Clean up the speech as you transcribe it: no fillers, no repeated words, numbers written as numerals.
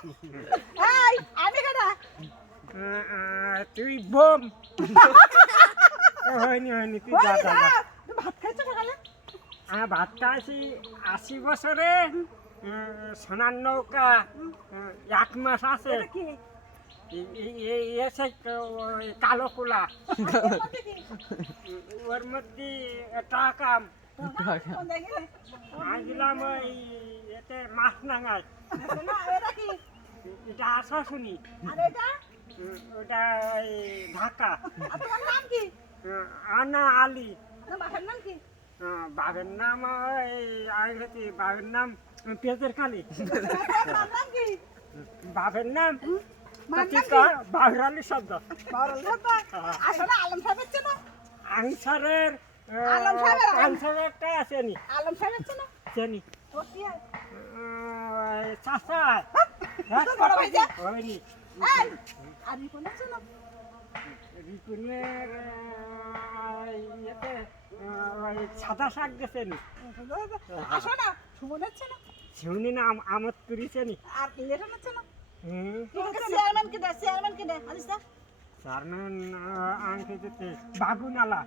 এই আমি কেডা তুই বোম হয়নি তুই যা যা যা। ভাত খাইছো সকালে ভাত খাইছি 80 বছরে সোনার নৌকা 1 মাস আছে এটা কি এসে কালো কোলা এর মধ্যে কি ওর মধ্যে টাকা কোন জায়গায় আনছিলাম ওই এতে মাছ নাঙায় না এটা কি এটা আসা শুনি আর এটা ওটা ওই ঢাকা আর তোমার নাম কি আনা আলী না বাবার নাম কি বাবার নাম ওই আইলতি বাবার নাম পেজের খালি মার নাম কি বাবার নাম মার নাম কি বাবার আলী শব্দ বড় বাবা আসলে আলম সাহেব হচ্ছে না আনসারের আলম সাহেবের আনসারেরটা আছে নি আলম সাহেব হচ্ছে না চেনি ও কি হয়? চাষা তোর বড় ভাই যে? হয়নি এই আর কোন হচ্ছে না রিকুনের ইয়েতে ওই সাদা শাক গেছে নি আসো না সুমন হচ্ছে না শুনি না আমত করিছে নি আর ইলেকশন হচ্ছে না হুম চেয়ারম্যান কে দে আলিস দা চেয়ারম্যান আনকে যেতে বাগুনালা